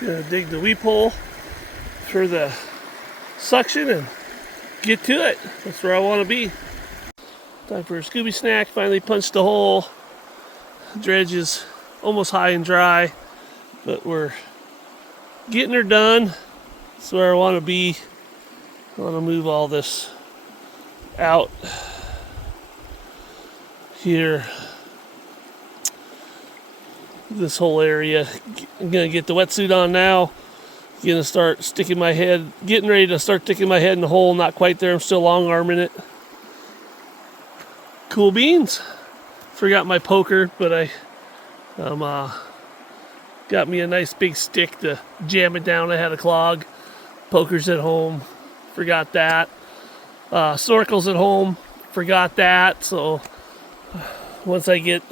Gonna dig the weep hole for the suction and get to it. That's where I want to be. Time for a Scooby snack. Finally punched a hole. Dredge is almost high and dry, but we're getting her done. That's where I want to be. I want to move all this out here. This whole area. I'm gonna get the wetsuit on now. Gonna start sticking my head, getting ready to start sticking my head in the hole. Not quite there. I'm still long arming it. Cool beans. Forgot my poker, but I got me a nice big stick to jam it down. I had a clog. Poker's at home. Forgot that. Snorkel's at home. Forgot that. So once I get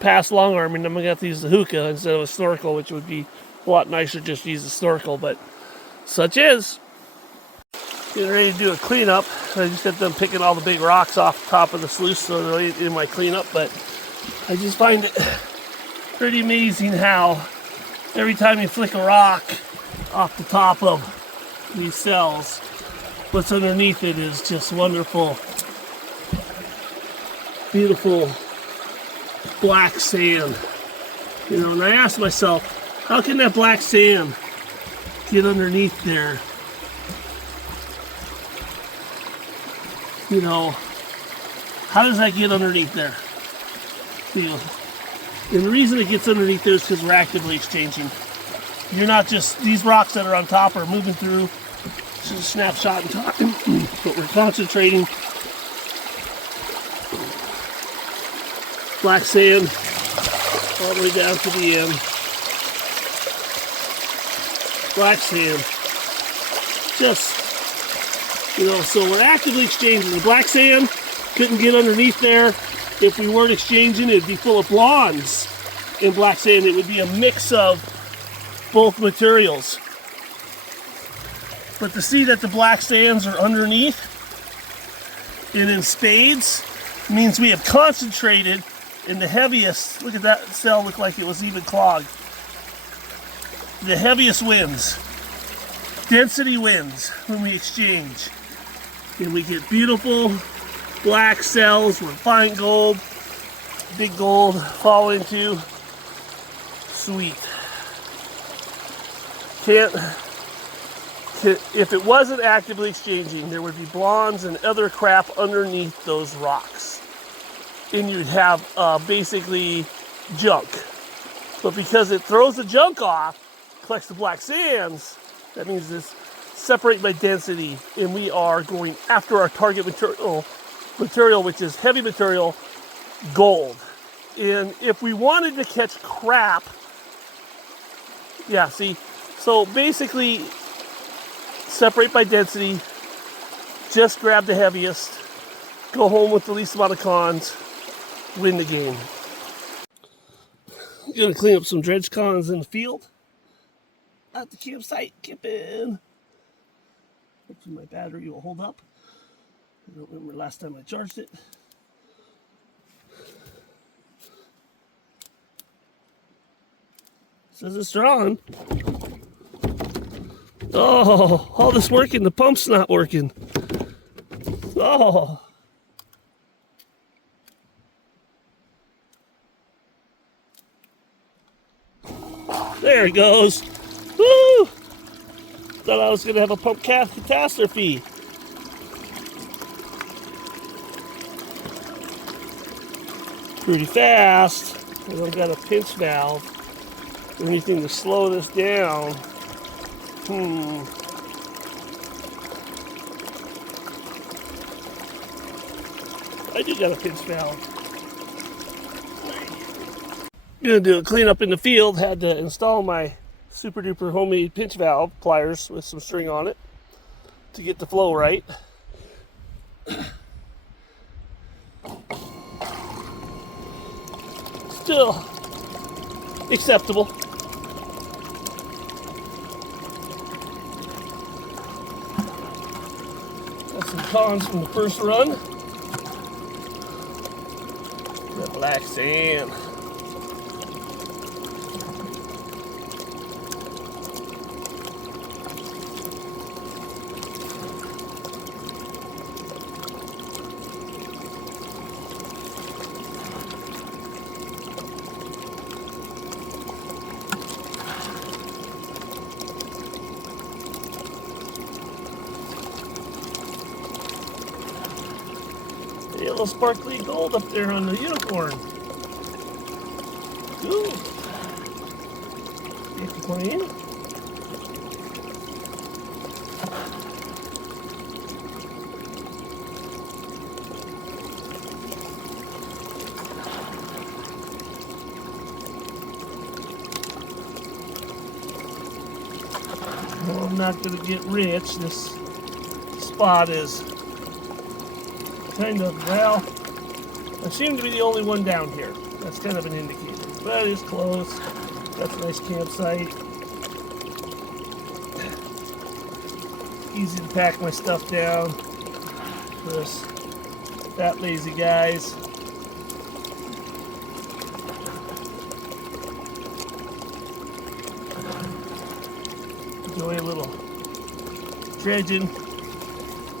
past long arming, I'm gonna have to use the hookah instead of a snorkel, which would be a lot nicer just to use a snorkel, but such is. Getting ready to do a cleanup. I just got done picking all the big rocks off the top of the sluice, so they're in my cleanup, but I just find it pretty amazing how every time you flick a rock off the top of these cells, what's underneath it is just wonderful, beautiful black sand. You know, and I asked myself, how can that black sand get underneath there? You know, how does that get underneath there? You know, and the reason it gets underneath there is because we're actively exchanging. You're not just, these rocks that are on top are moving through. It's just a snapshot in time, but we're concentrating. Black sand all the way down to the end. Black sand. Just, you know, so we're actively exchanging. The black sand couldn't get underneath there. If we weren't exchanging, it'd be full of blondes in black sand. It would be a mix of both materials. But to see that the black sands are underneath and in spades means we have concentrated in the heaviest. Look at that cell, looked like it was even clogged. The heaviest wins. Density wins when we exchange. And we get beautiful black cells with fine gold, big gold fall into. Sweet. If it wasn't actively exchanging, there would be blondes and other crap underneath those rocks. And you'd have basically junk. But because it throws the junk off, collects the black sands, that means it's separate by density, and we are going after our target material, which is heavy material, gold. And if we wanted to catch crap, yeah, see, so basically separate by density, just grab the heaviest, go home with the least amount of cons, win the game. I'm gonna clean up some dredge cons in the field. At the campsite, kipping. Hopefully my battery will hold up. I don't remember last time I charged it. Says it's drawn. Oh, all this working, the pump's not working. Oh. There it goes. Woo! Thought I was going to have a pump catastrophe. Pretty fast. I don't got a pinch valve or anything to slow this down. I do got a pinch valve. Gonna do a cleanup in the field. Had to install my super duper homemade pinch valve pliers with some string on it to get the flow right. Still acceptable. Got some cons from the first run. The black sand. little sparkly gold up there on the unicorn. Ooh. Can't complain. Well, I'm not going to get rich. This spot is kind of, well, I seem to be the only one down here. That's kind of an indicator. But it's close. That's a nice campsite. Easy to pack my stuff down. For us fat lazy guys. Enjoy a little dredging.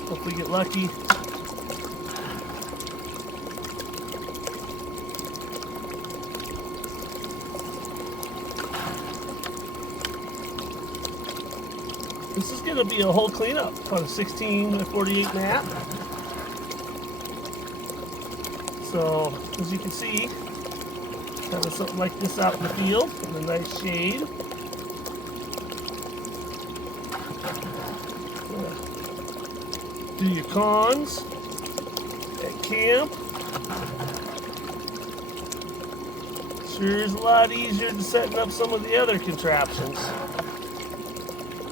Hope we get lucky. This is going to be a whole cleanup on a 16 by 48 map. So, as you can see, kind of something like this out in the field in a nice shade. Do your cons at camp. Sure is a lot easier than setting up some of the other contraptions.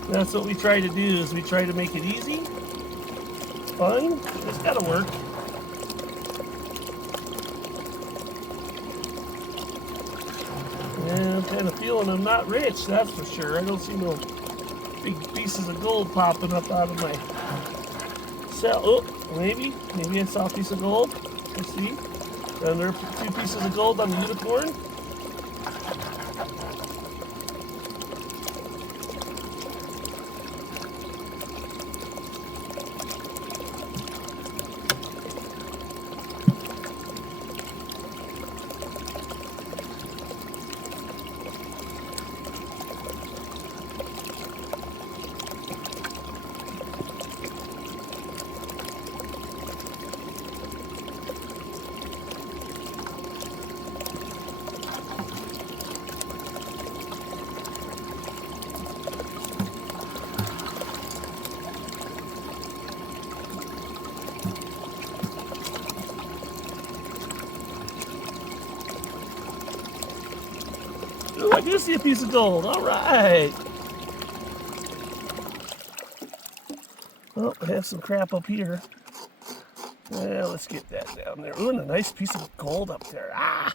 That's what we try to do, is we try to make it easy, fun. It's got to work. And I'm kind of feeling I'm not rich, that's for sure. I don't see no big pieces of gold popping up out of my cell. Oh, maybe I saw a piece of gold. Let's see. And there are 2 pieces of gold on the unicorn. Ooh, I do see a piece of gold. All right. Well, I have some crap up here. Well, let's get that down there. Ooh, and a nice piece of gold up there. Ah!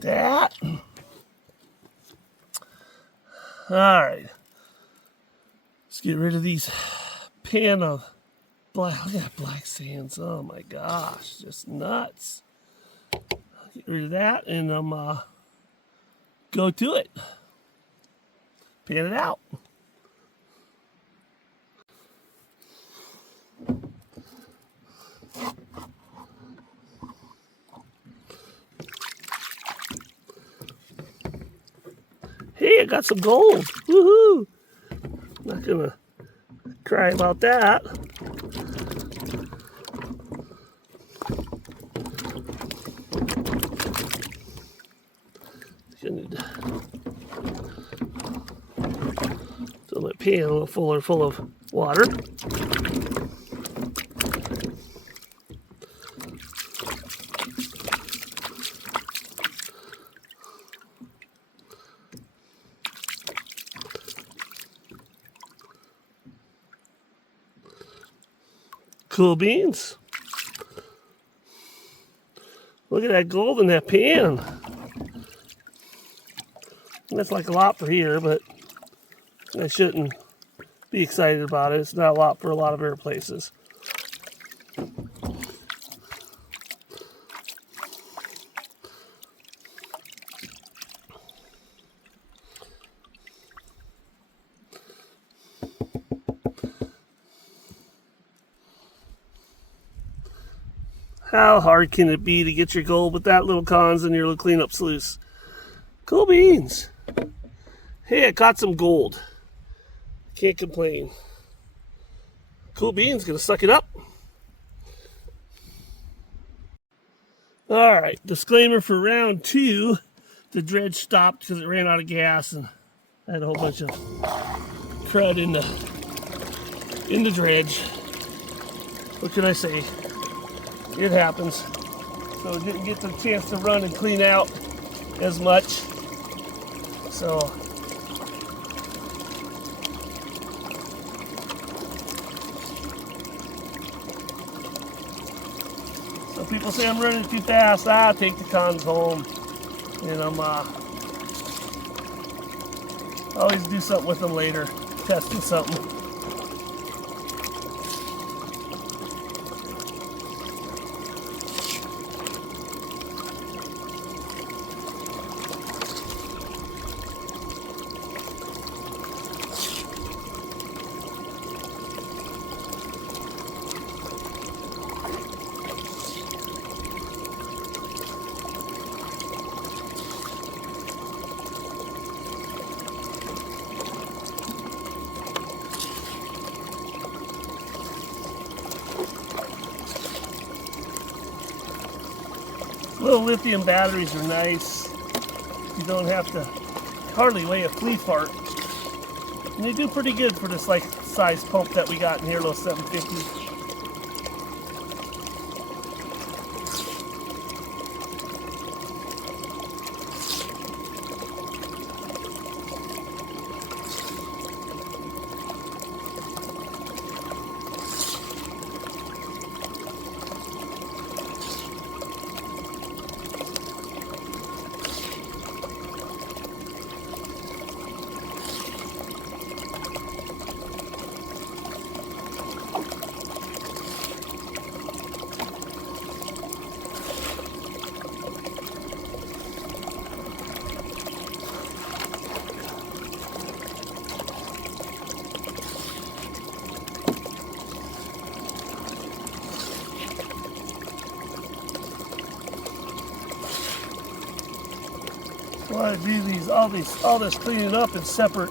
That. All right. Let's get rid of these pan of black. Look at that black sands. Oh my gosh, just nuts. Get rid of that, and go to it. Pan it out. Hey, I got some gold. Woohoo! Not gonna cry about that. Fill that pan a little full of water. Cool beans. Look at that gold in that pan. That's like a lot for here, but I shouldn't be excited about it. It's not a lot for a lot of other places. How hard can it be to get your gold with that little cons and your little cleanup sluice? Cool beans. Hey, I caught some gold. Can't complain. Cool beans, gonna suck it up. Alright, disclaimer for round 2. The dredge stopped because it ran out of gas and I had a whole bunch of crud in the dredge. What can I say? It happens. So it didn't get the chance to run and clean out as much. So people say I'm running too fast. I take the cons home, and I'm always do something with them later, testing something. Little lithium batteries are nice. You don't have to hardly weigh a flea fart. And they do pretty good for this like size pump that we got in here, little 750. I want to do all this cleaning up in separate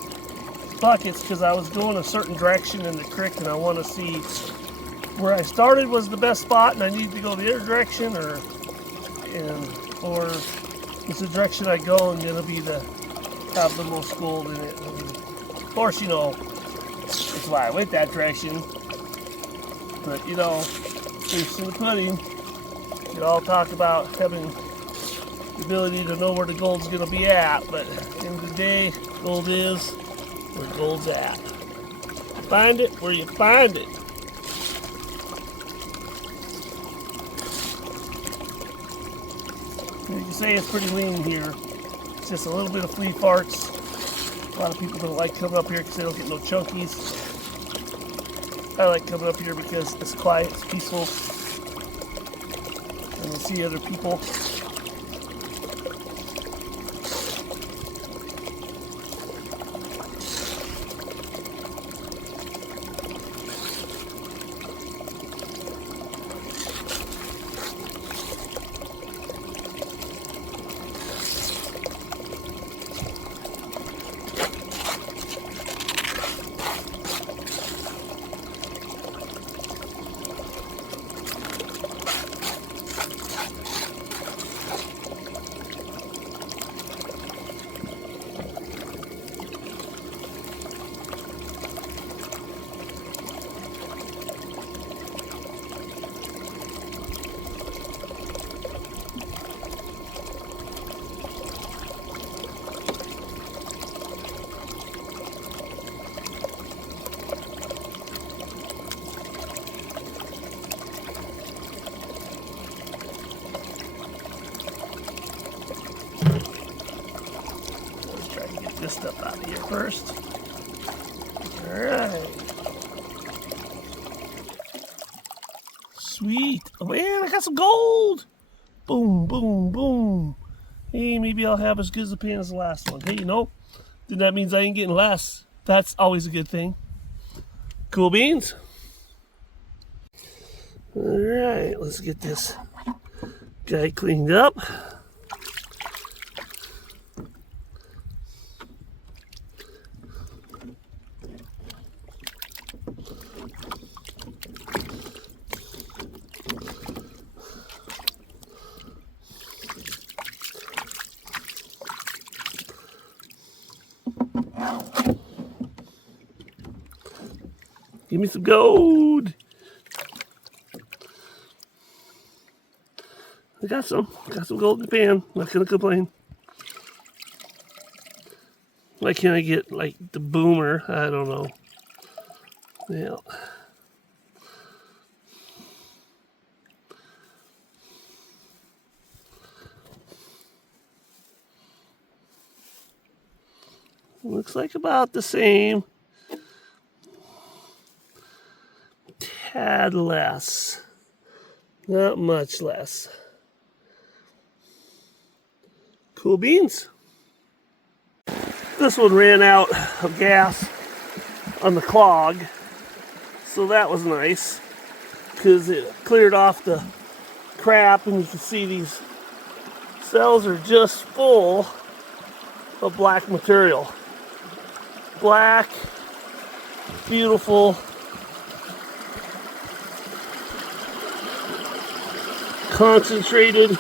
buckets because I was going a certain direction in the creek and I want to see where I started was the best spot and I need to go the other direction, or is the direction I go and gonna be have the most gold in it. I mean, of course, that's why I went that direction. But proof's in the pudding. You all talk about having the ability to know where the gold's going to be at, but at the end of the day, gold is where gold's at. Find it where you find it. You can say it's pretty lean here. It's just a little bit of flea farts. A lot of people don't like coming up here because they don't get no chunkies. I like coming up here because it's quiet, it's peaceful, and you see other people. This stuff out of here first. Alright. Sweet. Oh man, I got some gold. Boom, boom, boom. Hey, maybe I'll have as good as a pan as the last one. Hey, then that means I ain't getting less. That's always a good thing. Cool beans. Alright, let's get this Guy cleaned up. Give me some gold. I got some gold in the pan. Not gonna complain. Why can't I get like the boomer? I don't know. Yeah. Looks like about the same. Tad less. Not much less. Cool beans. This one ran out of gas on the clog, so that was nice because it cleared off the crap, and you can see these cells are just full of black material. Black, beautiful, concentrated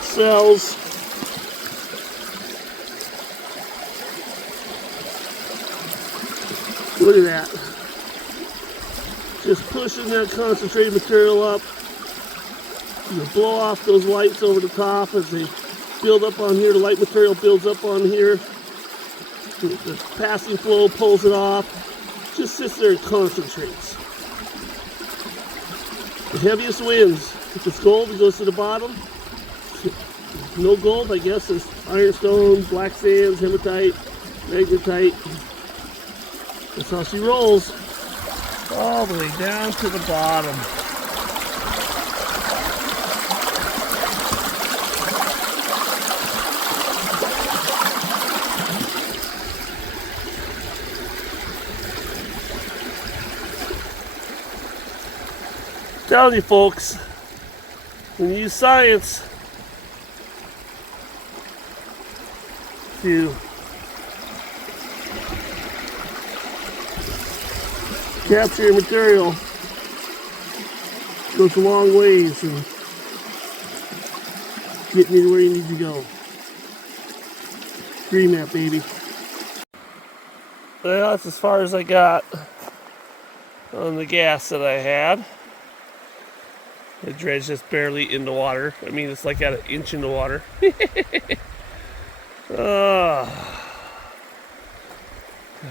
cells. Look at that. Just pushing that concentrated material up. You blow off those lights over the top as they build up on here. The light material builds up on here. The passing flow pulls it off. Just sits there and concentrates. The heaviest winds. If it's gold, it goes to the bottom. No gold, I guess, is ironstone, black sands, hematite, magnetite. That's how she rolls. All the way down to the bottom. Telling you folks, when you use science to capture your material, it goes a long ways in getting you to where you need to go. Dream that, baby. Well, that's as far as I got on the gas that I had. The dredge just barely in the water. I mean, it's like at an inch in the water.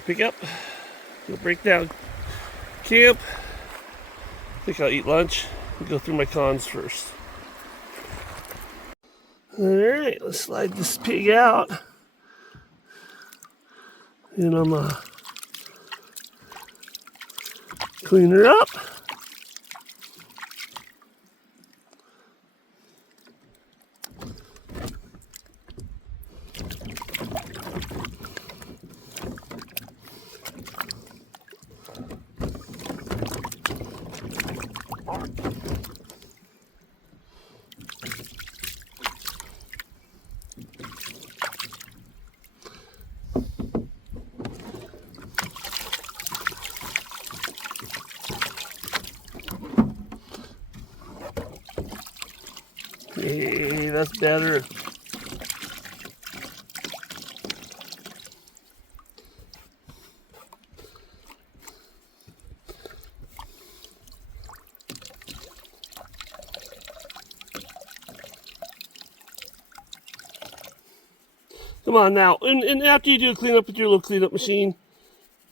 Pick up, go break down camp. I think I'll eat lunch and go through my cons first. Alright, let's slide this pig out. And I'm gonna clean her up. Hey, that's better. Come on now, and after you do a cleanup with your little cleanup machine,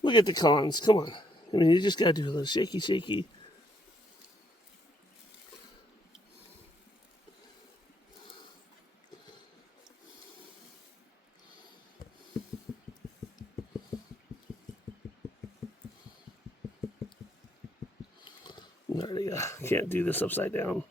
look at the cons. Come on. I mean, you just gotta do a little shaky, shaky. There you go. Can't do this upside down.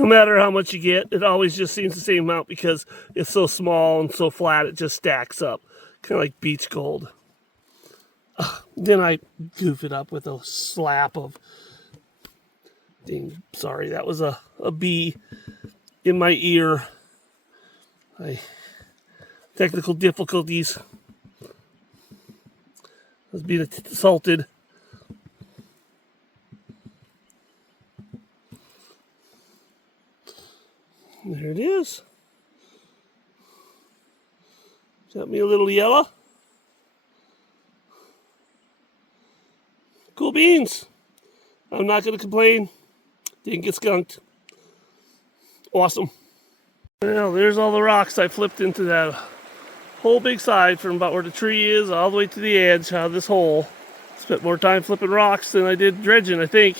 No matter how much you get, it always just seems the same amount because it's so small and so flat, it just stacks up. Kind of like beach gold. Then I goof it up with a slap of... Dang, sorry, that was a bee in my ear. Technical difficulties. I was being assaulted. There it is. Got me a little yellow. Cool beans. I'm not going to complain. Didn't get skunked. Awesome. Well, there's all the rocks I flipped into that whole big side from about where the tree is all the way to the edge out of this hole. Spent more time flipping rocks than I did dredging, I think.